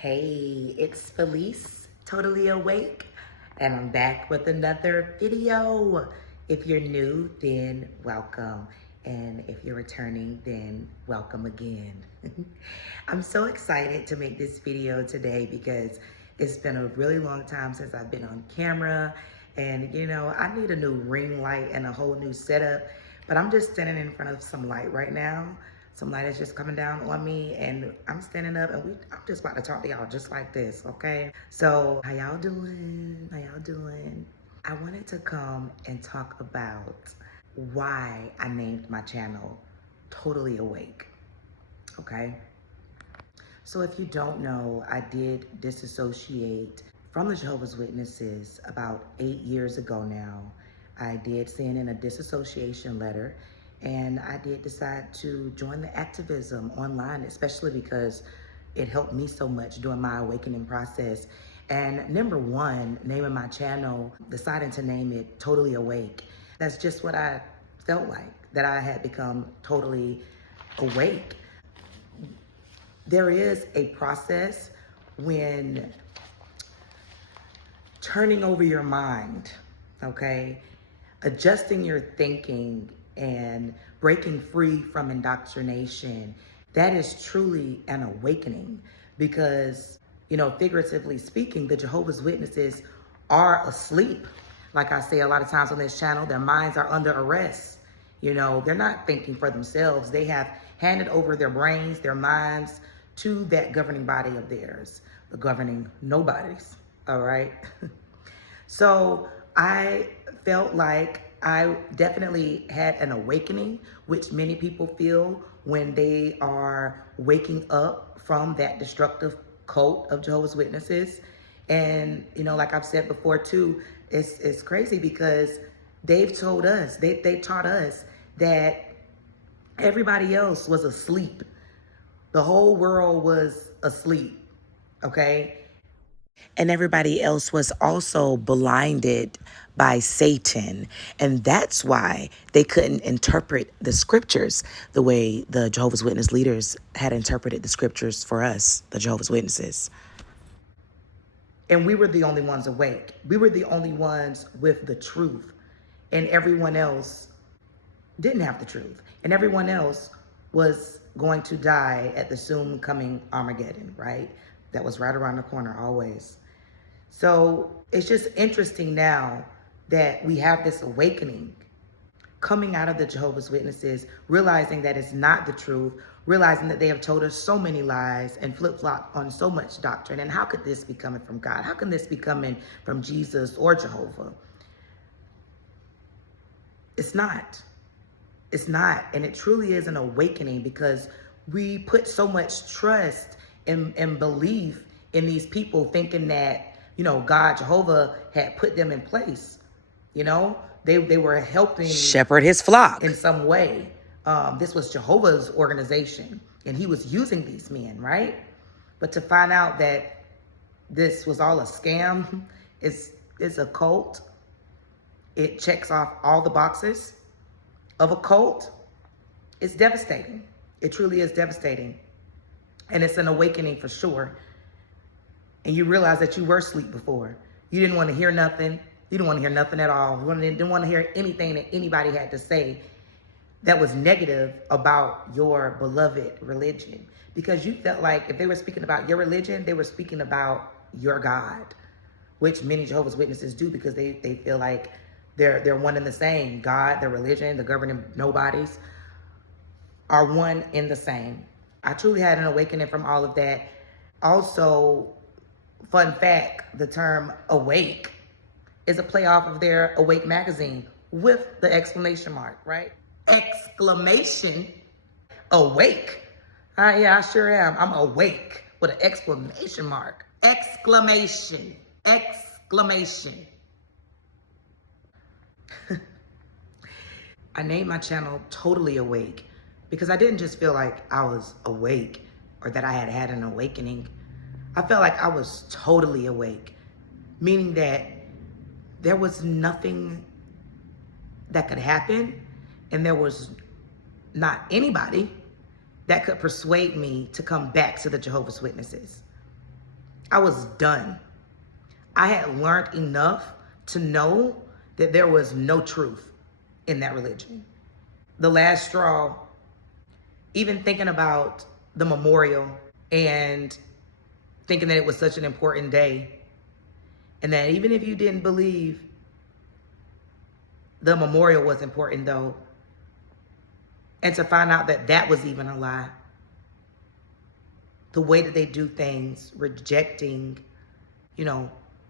Hey, it's Felice, totally awake, and I'm back with another video. If you're new, then welcome. And if you're returning, then welcome again. I'm so excited to make this video today because it's been a really long time since I've been on camera. And I need a new ring light and a whole new setup, but I'm just standing in front of some light right now. Some light is just coming down on me and I'm standing up and I'm just about to talk to y'all just like this, okay? So how y'all doing? How y'all doing? I wanted to come and talk about why I named my channel Totally Awake, okay? So if you don't know, I did disassociate from the Jehovah's Witnesses about 8 years ago now. I did send in a disassociation letter, and I did decide to join the activism online, especially because it helped me so much during my awakening process. And number one, naming my channel, deciding to name it Totally Awake, that's just what I felt like, that I had become totally awake. There is a process when turning over your mind, okay? Adjusting your thinking and breaking free from indoctrination. That is truly an awakening because, figuratively speaking, the Jehovah's Witnesses are asleep. Like I say a lot of times on this channel, their minds are under arrest. They're not thinking for themselves. They have handed over their brains, their minds to that governing body of theirs, the governing nobodies, all right? So I felt like I definitely had an awakening, which many people feel when they are waking up from that destructive cult of Jehovah's Witnesses. And, like I've said before too, it's crazy because they've told us, they taught us that everybody else was asleep. The whole world was asleep, okay? And everybody else was also blinded by Satan. And that's why they couldn't interpret the scriptures the way the Jehovah's Witness leaders had interpreted the scriptures for us, the Jehovah's Witnesses. And we were the only ones awake. We were the only ones with the truth. And everyone else didn't have the truth. And everyone else was going to die at the soon coming Armageddon, right? That was right around the corner always. So it's just interesting now that we have this awakening coming out of the Jehovah's Witnesses, realizing that it's not the truth, realizing that they have told us so many lies and flip-flop on so much doctrine. And how could this be coming from God? How can this be coming from Jesus or Jehovah? It's not. It's not. And it truly is an awakening because we put so much trust and belief in these people thinking that, God, Jehovah had put them in place. They were helping shepherd his flock in some way. This was Jehovah's organization and he was using these men, right? But to find out that this was all a scam, it's a cult. It checks off all the boxes of a cult. It's devastating. It truly is devastating. And it's an awakening for sure. And you realize that you were asleep before. You didn't want to hear nothing. You didn't want to hear nothing at all. You didn't want to hear anything that anybody had to say that was negative about your beloved religion. Because you felt like if they were speaking about your religion, they were speaking about your God, which many Jehovah's Witnesses do because they feel like they're one and the same. God, their religion, the governing nobodies are one and the same. I truly had an awakening from all of that. Also, fun fact, the term awake is a play off of their Awake magazine with the exclamation mark, right? Exclamation, awake. Yeah, I sure am. I'm awake with an exclamation mark. Exclamation, exclamation. I named my channel Totally Awake because I didn't just feel like I was awake or that I had had an awakening. I felt like I was totally awake, meaning that there was nothing that could happen and there was not anybody that could persuade me to come back to the Jehovah's Witnesses. I was done. I had learned enough to know that there was no truth in that religion. The last straw, even thinking about the memorial and thinking that it was such an important day, and that even if you didn't believe the memorial was important though, and to find out that that was even a lie. The way that they do things, rejecting, the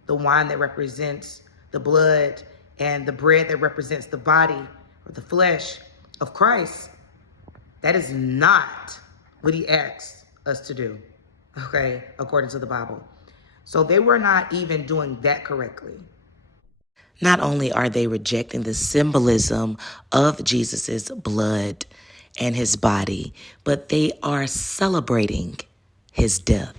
wine that represents the blood and the bread that represents the body or the flesh of Christ. That is not what he asks us to do, okay, according to the Bible. So they were not even doing that correctly. Not only are they rejecting the symbolism of Jesus's blood and his body, but they are celebrating his death.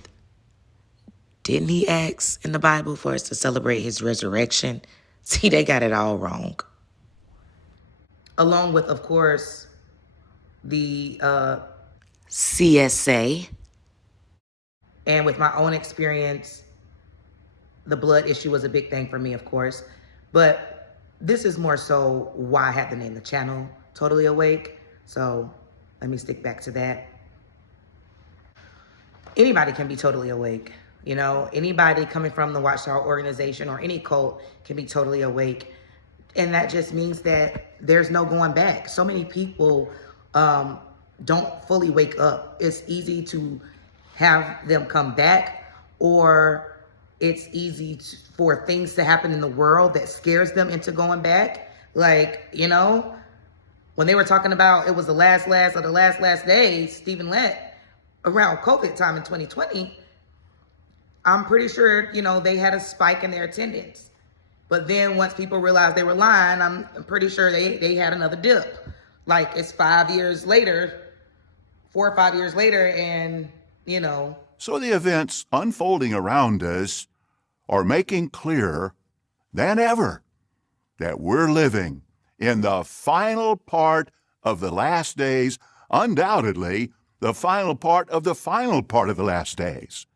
Didn't he ask in the Bible for us to celebrate his resurrection? See, they got it all wrong. Along with, of course, the CSA. And with my own experience, the blood issue was a big thing for me, of course. But this is more so why I had to name the channel Totally Awake. So let me stick back to that. Anybody can be totally awake. Anybody coming from the Watchtower organization or any cult can be totally awake. And that just means that there's no going back. So many people don't fully wake up. It's easy to have them come back, or it's easy for things to happen in the world that scares them into going back. Like, when they were talking about it was the last of the last days, Stephen Lett, around COVID time in 2020, I'm pretty sure, they had a spike in their attendance. But then once people realized they were lying, I'm pretty sure they had another dip. Like, it's 5 years later, 4 or 5 years later, and, So the events unfolding around us are making clearer than ever that we're living in the final part of the last days, undoubtedly the final part of the final part of the last days,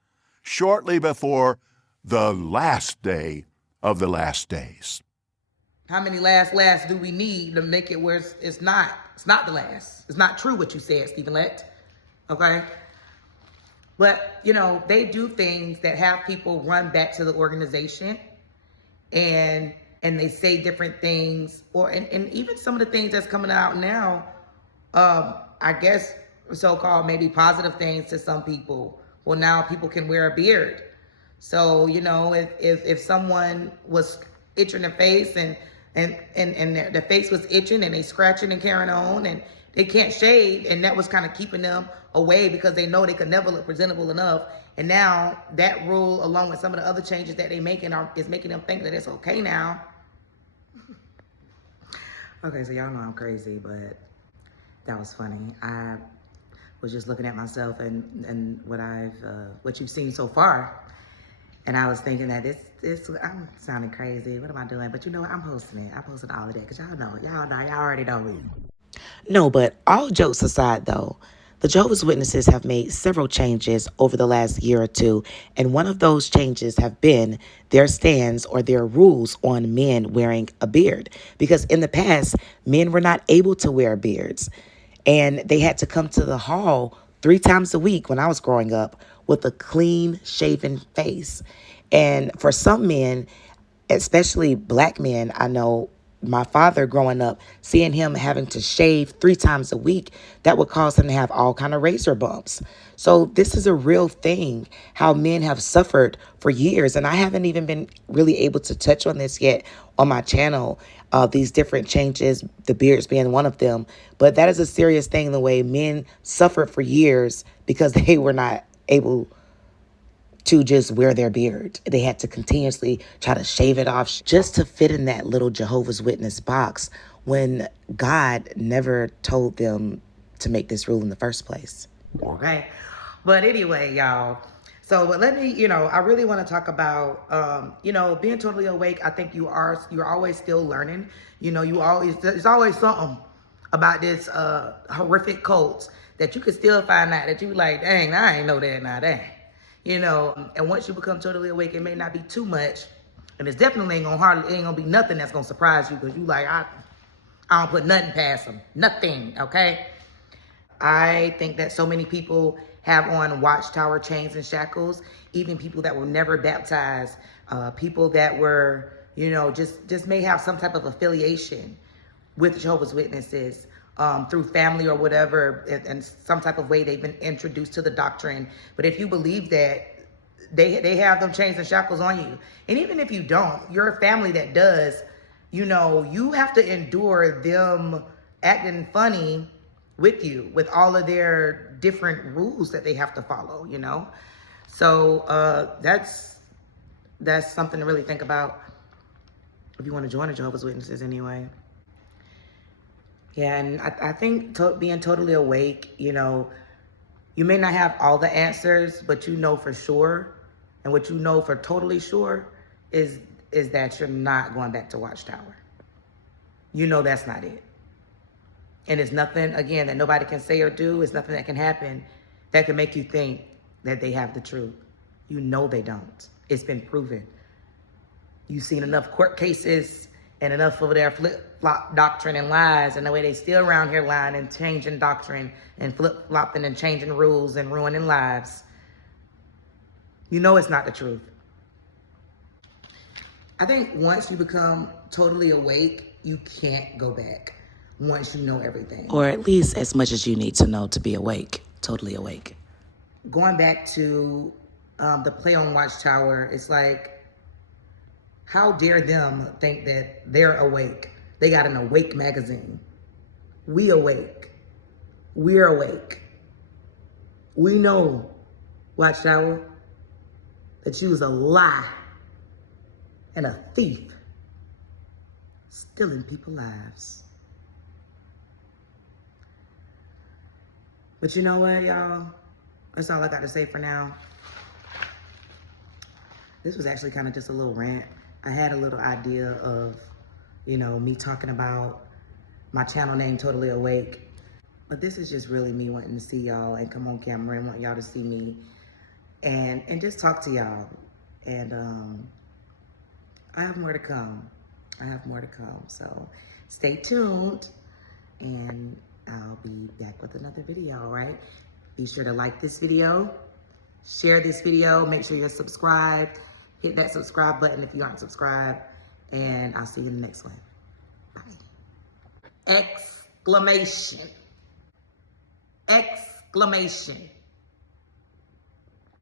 shortly before the last day of the last days. How many last do we need to make it where it's not the last? It's not true what you said, Stephen Lett. Okay? But, they do things that have people run back to the organization, and they say different things, and even some of the things that's coming out now, I guess so-called maybe positive things to some people. Well, now people can wear a beard. So, if someone was itching their face and their face was itching and they scratching and carrying on and they can't shave, and that was kind of keeping them away because they know they could never look presentable enough. And now that rule, along with some of the other changes that they making, is making them think that it's okay now. Okay, so y'all know I'm crazy, but that was funny. I was just looking at myself and what you've seen so far. And I was thinking that I'm sounding crazy. What am I doing? But I'm hosting it. I'm hosting all of that because y'all already know me. No, but all jokes aside, though, the Jehovah's Witnesses have made several changes over the last year or two, and one of those changes have been their stance or their rules on men wearing a beard. Because in the past, men were not able to wear beards, and they had to come to the hall 3 times a week when I was growing up with a clean shaven face. And for some men, especially black men, I know my father growing up, seeing him having to shave 3 times a week, that would cause him to have all kind of razor bumps. So this is a real thing, how men have suffered for years. And I haven't even been really able to touch on this yet on my channel, these different changes, the beards being one of them. But that is a serious thing, the way men suffered for years because they were not able to just wear their beard. They had to continuously try to shave it off just to fit in that little Jehovah's Witness box when God never told them to make this rule in the first place. Okay. But anyway, y'all. But let me, I really want to talk about, being totally awake. I think you're always still learning. There's always something about this horrific cult that you could still find out that you like, dang, I ain't know that now, dang. you know. And once you become totally awake, it may not be too much, and it's definitely ain't gonna be nothing that's gonna surprise you, because you like, I don't put nothing past them, nothing, okay? I think that so many people have on watchtower chains and shackles, even people that were never baptized, people that were, you know, just may have some type of affiliation with Jehovah's Witnesses, through family or whatever, and some type of way they've been introduced to the doctrine. But if you believe that, they have them chains and shackles on you. And even if you don't, you're a family that does, you know, you have to endure them acting funny with you, with all of their different rules that they have to follow, you know? So that's something to really think about if you want to join the Jehovah's Witnesses anyway. Yeah, and I think being totally awake, you know, you may not have all the answers, but you know for sure, and what you know for totally sure is that you're not going back to Watchtower. You know that's not it. And it's nothing, again, that nobody can say or do. It's nothing that can happen that can make you think that they have the truth. You know they don't. It's been proven. You've seen enough court cases and enough of their flip-flop doctrine and lies, and the way they still around here lying and changing doctrine and flip-flopping and changing rules and ruining lives. You know it's not the truth. I think once you become totally awake, you can't go back once you know everything. Or at least as much as you need to know to be awake, totally awake. Going back to the play on Watchtower, it's like, how dare them think that they're awake? They got an Awake magazine. We awake. We're awake. We know, Watchtower, that you was a lie and a thief, stealing people's lives. But you know what, y'all? That's all I got to say for now. This was actually kind of just a little rant. I had a little idea of, you know, me talking about my channel name, Totally Awake. But this is just really me wanting to see y'all and come on camera and want y'all to see me and just talk to y'all. And I have more to come. I have more to come. So stay tuned, and I'll be back with another video, all right? Be sure to like this video, share this video, make sure you're subscribed. Hit that subscribe button if you aren't subscribed, and I'll see you in the next one. Bye. Exclamation. Exclamation.